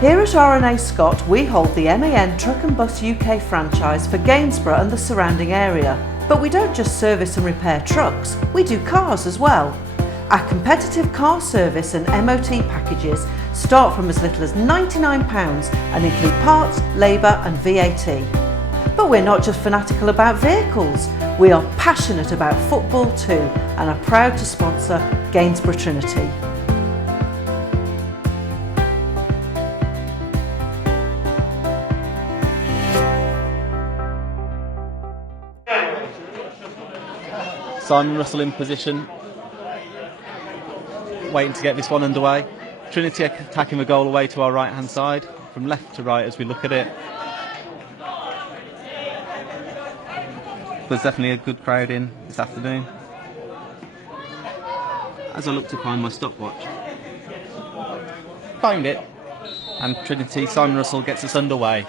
Here at RNA Scott, we hold the MAN Truck and Bus UK franchise for Gainsborough and the surrounding area. But we don't just service and repair trucks, we do cars as well. Our competitive car service and MOT packages start from as little as £99 and include parts, labour and VAT. But we're not just fanatical about vehicles, we are passionate about football too and are proud to sponsor Gainsborough Trinity. Simon Russell in position, waiting to get this one underway. Trinity attacking the goal away to our right hand side, from left to right as we look at it. There's definitely a good crowd in this afternoon. As I look to find my stopwatch, found it, and Trinity, Simon Russell gets us underway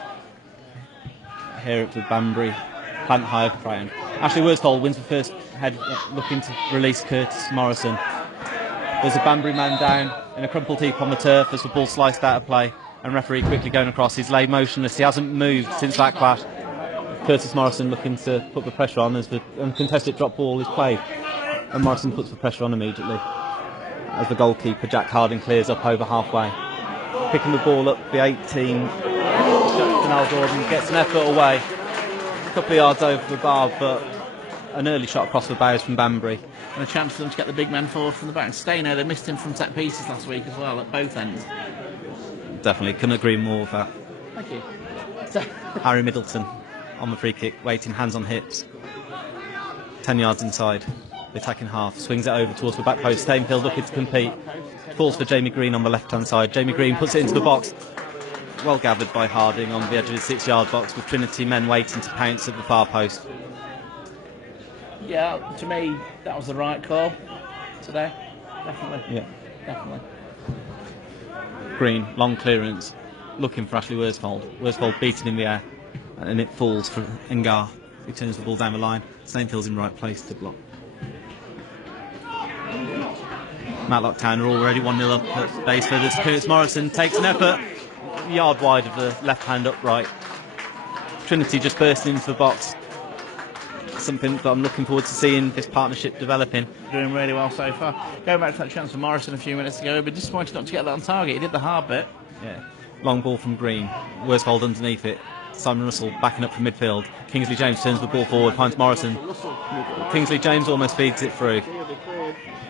here at the Banbury Plant Hire ground. Ashley Worsfold wins the first head, looking to release Curtis Morrison. There's a Banbury man down in a crumpled heap on the turf as the ball sliced out of play, and referee quickly going across. He's laid motionless, he hasn't moved since that clash. Curtis Morrison looking to put the pressure on as the uncontested drop ball is played, and Morrison puts the pressure on immediately as the goalkeeper Jack Harding clears up over halfway. Picking the ball up the 18, Janelle Gordon gets an effort away, a couple of yards over the bar, but an early shot across the bows from Banbury. And a chance for them to get the big man forward from the back. Stainer, they missed him from set pieces last week as well, at both ends. Definitely, couldn't agree more with that. Thank you. Harry Middleton on the free kick, waiting, hands on hips. 10 yards inside, the attacking half, swings it over towards the back post. Stainfield looking to compete, falls for Jamie Green on the left hand side. Jamie Green puts it into the box, well gathered by Harding on the edge of the 6 yard box, with Trinity men waiting to pounce at the far post. Yeah, to me, that was the right call today. Definitely. Yeah. Definitely. Green, long clearance, looking for Ashley Worsfold. Worsfold beaten in the air, and it falls for Ngar, who turns the ball down the line. Stainfield's in right place to block. Matlock Town are already 1-0 up at Baseford as Curtis Morrison takes an effort, a yard wide of the left hand upright. Trinity just bursting into the box. Something that I'm looking forward to seeing this partnership developing. Doing really well so far. Going back to that chance for Morrison a few minutes ago, but disappointed not to get that on target. He did the hard bit. Yeah. Long ball from Green. Worsfold underneath it. Simon Russell backing up from midfield. Kingsley James turns the ball forward, finds Morrison. Kingsley James almost feeds it through.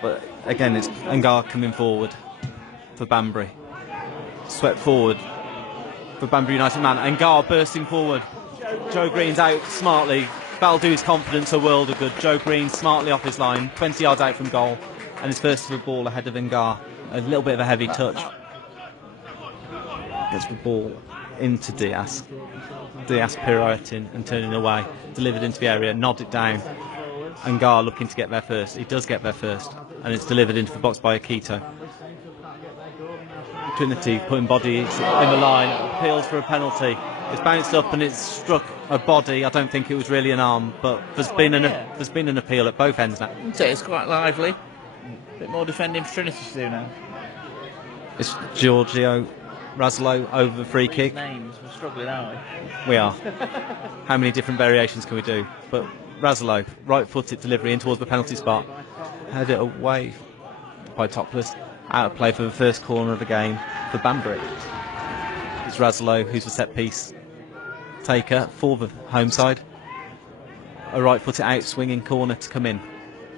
But again, it's Ngar coming forward for Banbury. Swept forward for Banbury United man. Ngar bursting forward. Joe Green's out smartly. That'll do his confidence a world of good. Joe Green smartly off his line, 20 yards out from goal, and his first to the ball ahead of Ngar. A little bit of a heavy touch. Gets the ball into Diaz. Diaz pirouetting and turning away. Delivered into the area, nodded down. Ngar looking to get there first. He does get there first, and it's delivered into the box by Akito. Trinity putting body in the line, appeals for a penalty. It's bounced up and it's struck a body. I don't think it was really an arm, but there's been an appeal at both ends now. It's quite lively. A bit more defending for Trinity to do now. It's Giorgio Raslo over the free kick. Names, we're struggling, aren't we? We are. How many different variations can we do? But Raslo, right-footed delivery in towards the penalty spot. Had it away by Topless. Out of play for the first corner of the game for Banbury. It's Raslo who's the set piece taker for the home side. A right-footed out-swinging corner to come in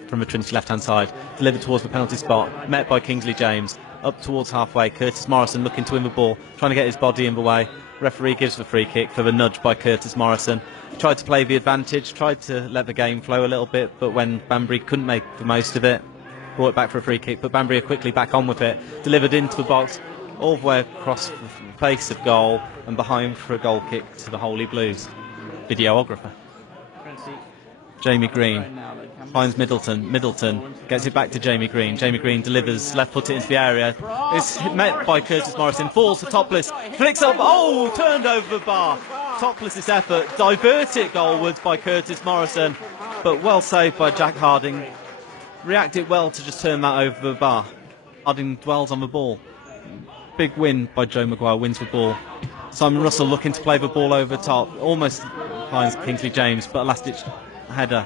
from the Trinity left-hand side. Delivered towards the penalty spot, met by Kingsley James. Up towards halfway, Curtis Morrison looking to win the ball, trying to get his body in the way. Referee gives the free kick for the nudge by Curtis Morrison. Tried to play the advantage, tried to let the game flow a little bit, but when Banbury couldn't make the most of it, brought it back for a free kick, but Banbury are quickly back on with it. Delivered into the box, all the way across the face of goal and behind for a goal kick to the Holy Blues. Videographer. Jamie Green finds Middleton. Middleton gets it back to Jamie Green. Jamie Green delivers, left foot it into the area. It's met by Curtis Morrison. Falls to Topless. Flicks up. Oh, turned over the bar. Topless' effort. Diverted goalwards by Curtis Morrison. But well saved by Jack Harding. Reacted well to just turn that over the bar. Harding dwells on the ball. big win by Joe Maguire, wins the ball. Simon Russell looking to play the ball over top, almost finds Kingsley James, but a last-ditch header.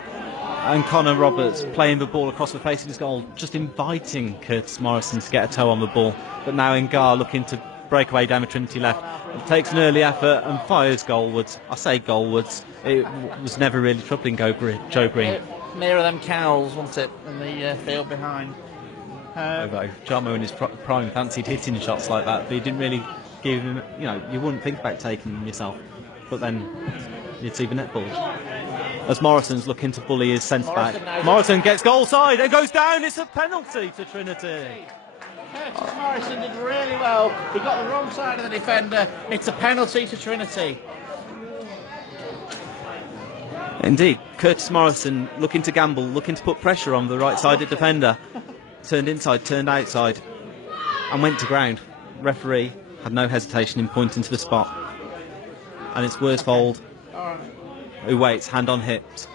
And Connor Roberts playing the ball across the face of his goal, just inviting Curtis Morrison to get a toe on the ball. But now Ngar looking to break away down the Trinity left. It takes an early effort and fires goalwards. I say goalwards. It was never really troubling Joe Green. Nearer them cows, wasn't it, in the field behind. Jarmo in his prime fancied hitting shots like that, but he didn't really give him, you wouldn't think about taking them yourself, but then you'd see the net balls. As Morrison's looking to bully his centre back. Morrison gets goal side and goes down. It's a penalty to Trinity. Curtis Morrison did really well. He got the wrong side of the defender. It's a penalty to Trinity. Indeed, Curtis Morrison looking to gamble, looking to put pressure on the right-sided defender. Turned inside, turned outside, and went to ground. Referee had no hesitation in pointing to the spot. And it's Worsfold who waits, hand on hips.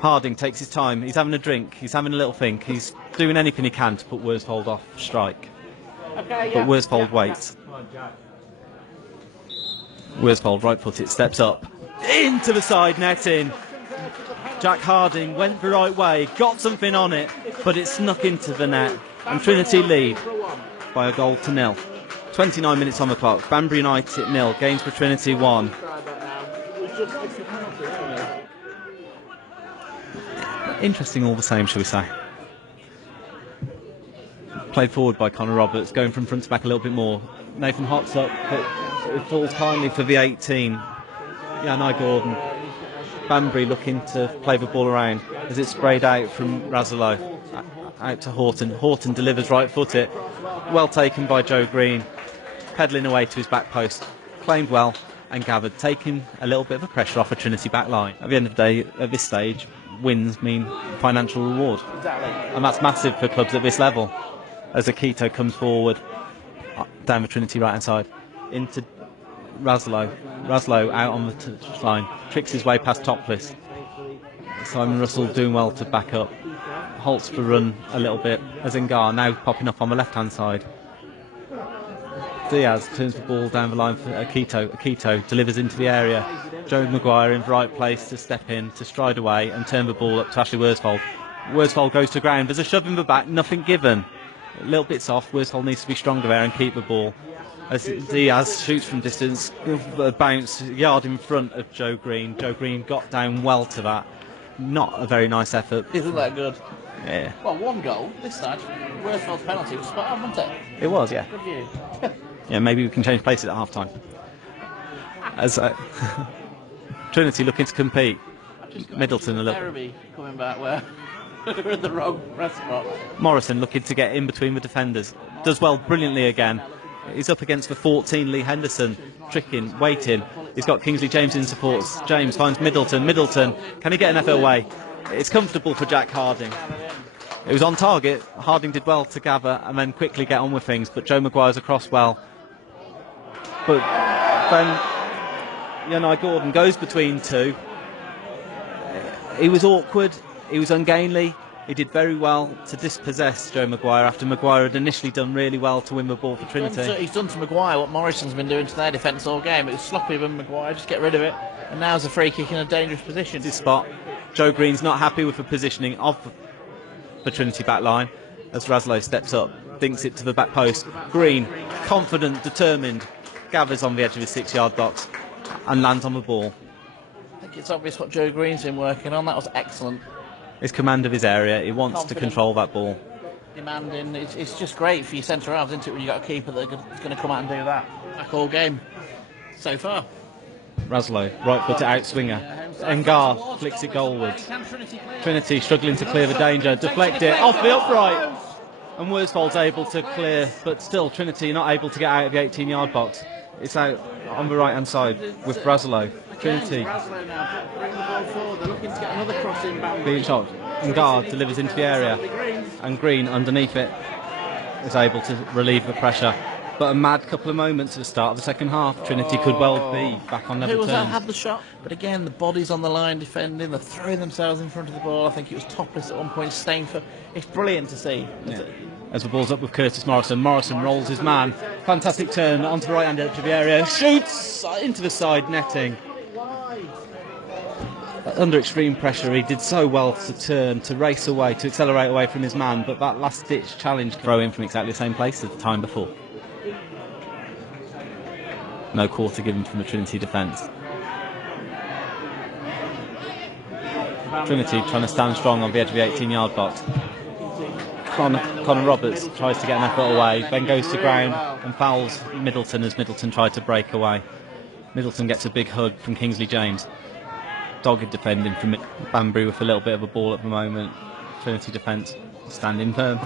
Harding takes his time. He's having a drink. He's having a little think. He's doing anything he can to put Worsfold off strike. But Worsfold waits. Worsfold, right footed, steps up. Into the side netting. Jack Harding went the right way, got something on it, but it snuck into the net. And Trinity lead by a goal to nil. 29 minutes on the clock. Banbury United 0, Gainsborough Trinity 1. Interesting all the same, shall we say. Played forward by Connor Roberts, going from front to back a little bit more. Nathan hops up, but it falls kindly for the 18. Jaanai Gordon. Banbury looking to play the ball around as it's sprayed out from Razzolo. Out to Horton. Horton delivers right footed. Well taken by Joe Green. Pedalling away to his back post. Claimed well and gathered, taking a little bit of the pressure off a Trinity back line. At the end of the day, at this stage, wins mean financial reward. Exactly. And that's massive for clubs at this level. As Akito comes forward, down the Trinity right-hand side, into Razzolo. Razzolo out on the touchline, tricks his way past Topless. Simon Russell doing well to back up. Halts for run a little bit, as Ngar now popping up on the left-hand side. Diaz turns the ball down the line for Akito. Akito delivers into the area. Joe Maguire in the right place to step in, to stride away and turn the ball up to Ashley Worsfold. Worsfold goes to ground. There's a shove in the back, nothing given. A little bit soft. Worsfold needs to be stronger there and keep the ball. As Diaz shoots from distance, a bounce a yard in front of Joe Green. Joe Green got down well to that. Not a very nice effort. Isn't that good? Yeah. Well, one goal this side. Worsfold's penalty was spot on, wasn't it? It was, yeah. Good view. Yeah, maybe we can change places at half-time. As Trinity looking to compete. Middleton a little. Derby coming back where we're in the wrong press spot. Morrison looking to get in between the defenders. Does well brilliantly again. He's up against the 14, Lee Henderson. Tricking, waiting. He's got Kingsley James in supports. James finds Middleton. Middleton, can he get an effort away? It's comfortable for Jack Harding. It was on target. Harding did well to gather and then quickly get on with things, but Joe Maguire's across well. But then Jaanai Gordon goes between two. He was awkward, he was ungainly. He did very well to dispossess Joe Maguire after Maguire had initially done really well to win the ball for Trinity. He's done to Maguire what Morrison's been doing to their defence all game. It was sloppy when Maguire just get rid of it, and now's a free kick in a dangerous position. This spot, Joe Green's not happy with the positioning of the Trinity back line as Razzolo steps up, dinks it to the back post. Green, confident, determined, gathers on the edge of his 6-yard box and lands on the ball. I think it's obvious what Joe Green's been working on. That was excellent. His command of his area, he wants Confident, to control that ball. Demanding. It's just great for your centre halves, isn't it, when you've got a keeper that's going to come out and do that. Back all game so far. Razzolo, right foot out swinger. Ngar flicks it goalwards. Trinity struggling to clear the danger, deflect it off the upright. And Worsfold's able to clear, but still Trinity not able to get out of the 18-yard box. It's out on the right-hand side with Razzolo. Trinity Razzolo now bring the ball forward. They're looking to get another cross in boundary. being shot. Ngar delivers into the area, and Green underneath it is able to relieve the pressure. But a mad couple of moments at the start of the second half. Trinity could well be back on level Who was that terms. had the shot? But again, the bodies on the line defending, they're throwing themselves in front of the ball. I think it was Topless at one point, Stainford. It's brilliant to see. Yeah. As the ball's up with Curtis Morrison. Morrison rolls his man. Fantastic turn onto the right-hand edge of the area. Shoots into the side netting. Under extreme pressure, he did so well to turn, to race away, to accelerate away from his man, but that last-ditch challenge throw in from exactly the same place as the time before. No quarter given from the Trinity defence. Trinity trying to stand strong on the edge of the 18-yard box. Connor Roberts tries to get an effort away, then goes to ground and fouls Middleton as Middleton tried to break away. Middleton gets a big hug from Kingsley James. Dogged defending from Banbury with a little bit of a ball at the moment. Trinity defence standing firm.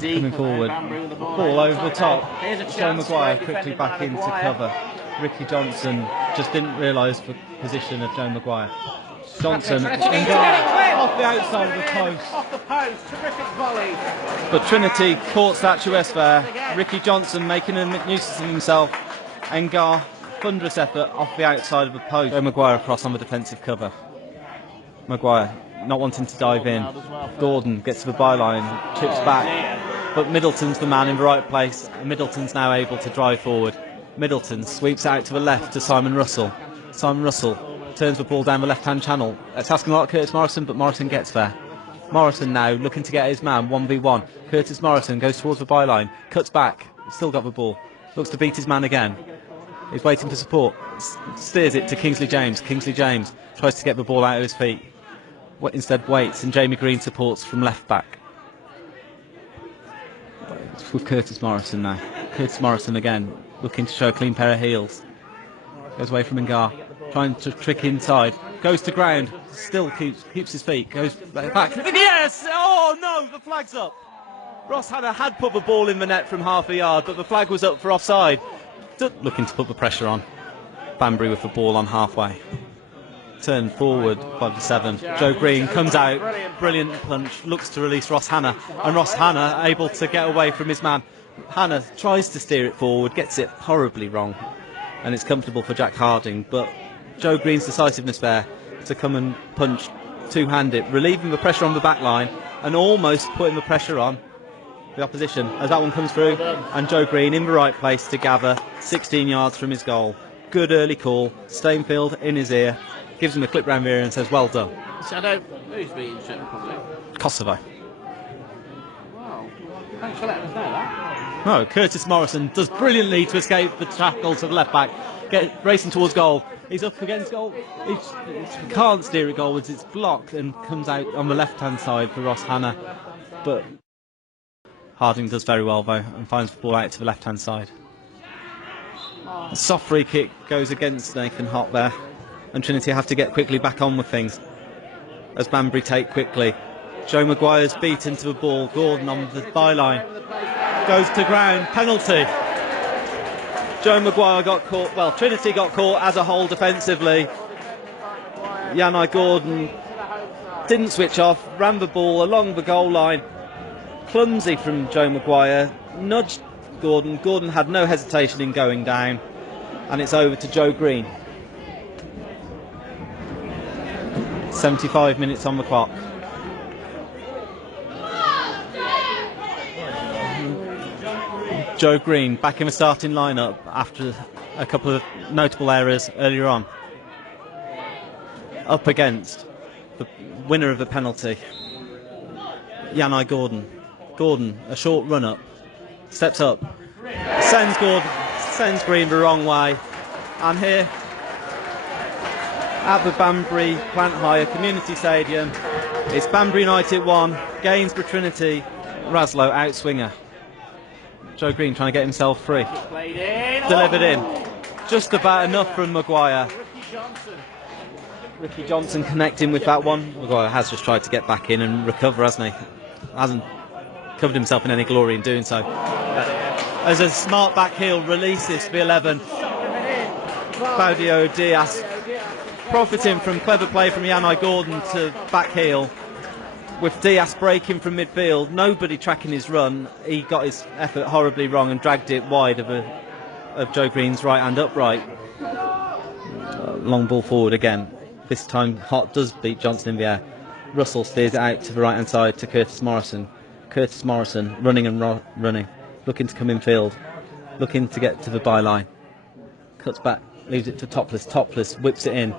Coming forward, ball over the top. Joe Maguire quickly back into cover. Ricky Johnson just didn't realise the position of Joe Maguire. Johnson off the outside of the post. Off the post, terrific volley. But Trinity caught statuesque there. Ricky Johnson making a nuisance of himself. Engar, thunderous effort off the outside of the post. Joe Maguire across on the defensive cover. Maguire not wanting to dive in. Gordon gets to the byline, chips back. But Middleton's the man in the right place. Middleton's now able to drive forward. Middleton sweeps out to the left to Simon Russell. Simon Russell turns the ball down the left-hand channel. It's asking a lot of Curtis Morrison, but Morrison gets there. Morrison now looking to get his man 1v1. Curtis Morrison goes towards the byline, cuts back, still got the ball, looks to beat his man again. He's waiting for support, steers it to Kingsley James. Kingsley James tries to get the ball out of his feet, instead waits, and Jamie Green supports from left back. It's with Curtis Morrison now. Curtis Morrison again, looking to show a clean pair of heels. Goes away from Ngar, trying to trick inside. Goes to ground, still keeps his feet, goes back. Yes! Oh no, the flag's up. Ross Hanna had put the ball in the net from half a yard, but the flag was up for offside. Looking to put the pressure on. Banbury with the ball on halfway. Turn forward, 5-7. Joe Green comes out, brilliant punch, looks to release Ross Hanna, and Ross Hanna able to get away from his man. Hanna tries to steer it forward, gets it horribly wrong, and it's comfortable for Jack Harding, but Joe Green's decisiveness there to come and punch two-handed, relieving the pressure on the back line and almost putting the pressure on the opposition as that one comes through, and Joe Green in the right place to gather 16 yards from his goal. Good early call, Stainfield in his ear, gives him a clip round the ear and says well done. Shadow, who's beating Czech Republic? Kosovo. Wow, thanks for letting us know that. No, Curtis Morrison does brilliantly to escape the tackle to the left back, racing towards goal. He's up against goal. He can't steer it goalwards. It's blocked and comes out on the left-hand side for Ross Hanna. But Harding does very well though and finds the ball out to the left-hand side. A soft free kick goes against Nathan Hott there, and Trinity have to get quickly back on with things as Banbury take quickly. Joe Maguire's beaten to the ball. Gordon on the byline goes to ground. Penalty. Joe Maguire got caught. Well, Trinity got caught as a whole defensively. Jaanai Gordon didn't switch off, ran the ball along the goal line. Clumsy from Joe Maguire, nudged Gordon. Gordon had no hesitation in going down, and it's over to Joe Green. 75 minutes on the clock. Joe Green back in the starting lineup after a couple of notable errors earlier on. Up against the winner of the penalty, Jaanai Gordon. Gordon, a short run up, steps up, sends Green the wrong way, and here at the Banbury Plant Hire Community Stadium, it's Banbury United 1, Gainsborough Trinity, Raslo outswinger. Joe Green trying to get himself free. Delivered in. Just about enough from Maguire. Ricky Johnson connecting with that one. Maguire has just tried to get back in and recover, hasn't he? Hasn't covered himself in any glory in doing so. As a smart back heel releases the 11. Claudio Diaz profiting from clever play from Jaanai Gordon to back heel. With Diaz breaking from midfield, nobody tracking his run, he got his effort horribly wrong and dragged it wide of Joe Green's right hand upright. Long ball forward again. This time Hott does beat Johnson in the air. Russell steers it out to the right hand side to Curtis Morrison. Curtis Morrison running and running, looking to come in field, looking to get to the byline. Cuts back, leaves it to Topless. Topless whips it in.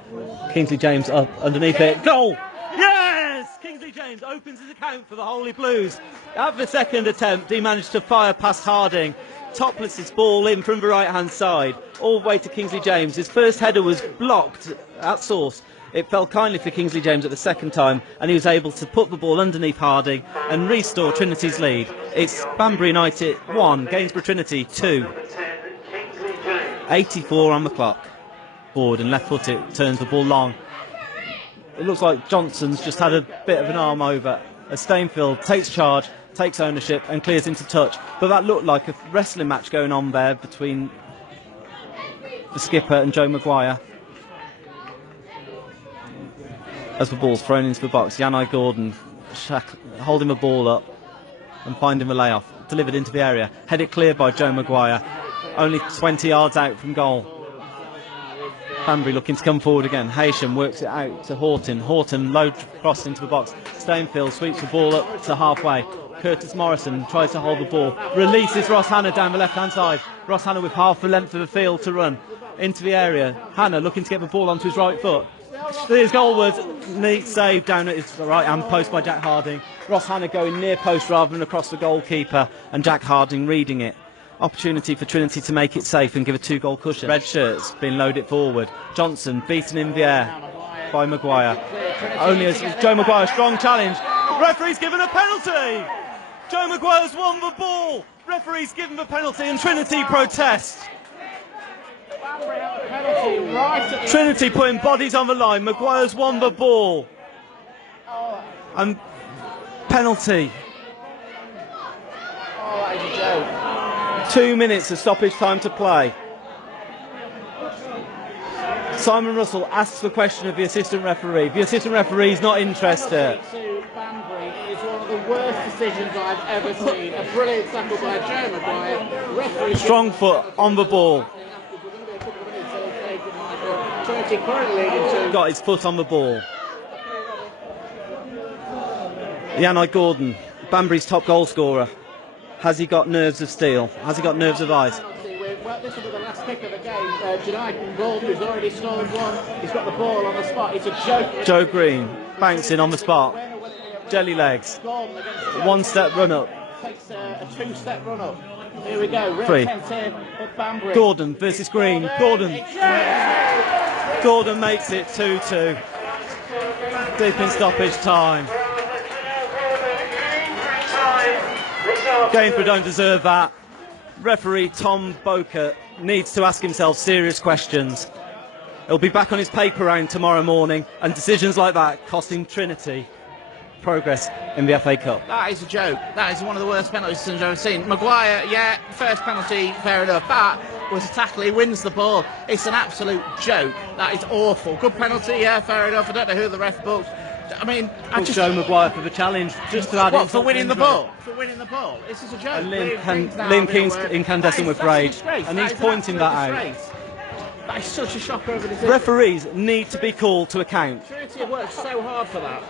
Kingsley James up underneath it. Goal! Yes! Kingsley James opens his account for the Holy Blues. At the second attempt, he managed to fire past Harding. Topless's ball in from the right hand side, all the way to Kingsley James. His first header was blocked at source. It fell kindly for Kingsley James at the second time, and he was able to put the ball underneath Harding and restore Trinity's lead. It's Banbury United 1, Gainsborough Trinity 2. 84 on the clock. Forward and left footed, turns the ball long. It looks like Johnson's just had a bit of an arm over. Stainfield takes charge, takes ownership and clears into touch. But that looked like a wrestling match going on there between the skipper and Joe Maguire. As the ball's thrown into the box, Jaanai Gordon holding the ball up and finding the layoff. Delivered into the area, headed clear by Joe Maguire. Only 20 yards out from goal. Banbury looking to come forward again. Haysham works it out to Horton. Horton low cross into the box. Stainfield sweeps the ball up to halfway. Curtis Morrison tries to hold the ball. Releases Ross Hannah down the left-hand side. Ross Hannah with half the length of the field to run into the area. Hannah looking to get the ball onto his right foot. Steers goalwards. Neat save down at his right-hand post by Jack Harding. Ross Hannah going near post rather than across the goalkeeper, and Jack Harding reading it. Opportunity for Trinity to make it safe and give a 2-goal cushion. Red shirts being loaded forward. Johnson beaten in the air by Maguire. Only as Joe Maguire, strong challenge. Referee's given a penalty. Joe Maguire's won the ball. Referee's given the penalty and Trinity protest. Trinity putting bodies on the line. Maguire's won the ball. And penalty. Oh, that is a joke. 2 minutes of stoppage time to play. Simon Russell asks the question of the assistant referee. The assistant referee is not interested. To Banbury is one of the worst decisions I've ever seen. A brilliant tackle by Joe Maguire. Referee strong foot on the ball. Got his foot on the ball. Jaanai Gordon, Banbury's top goal scorer. Has he got nerves of steel? Has he got nerves of ice? Well, this will be the last kick of the game. Jaanai Gordon, who's already scored one, he's got the ball on the spot. It's a joke. Joe Green, bouncing on the spot. Jelly legs. One-step run-up. Takes a two-step run-up. Here we go. Three. Banbury. Gordon versus Green. Gordon makes it 2-2. Deep in stoppage time. Gainsborough don't deserve that. Referee Tom Boker needs to ask himself serious questions. He'll be back on his paper round tomorrow morning, and decisions like that costing Trinity progress in the FA Cup. That is a joke. That is one of the worst penalty decisions I've ever seen. Maguire, yeah, first penalty, fair enough. That was a tackle, he wins the ball. It's an absolute joke. That is awful. Good penalty, yeah, fair enough. I don't know who the ref booked. I mean, Joe Maguire for the challenge, just to add for winning the ball. For winning the ball. This is a joke. And Liam King's incandescent with rage, and he's pointing that out. That is such a shocker of a decision. Referees need to be called to account. Trinity have worked so hard for that.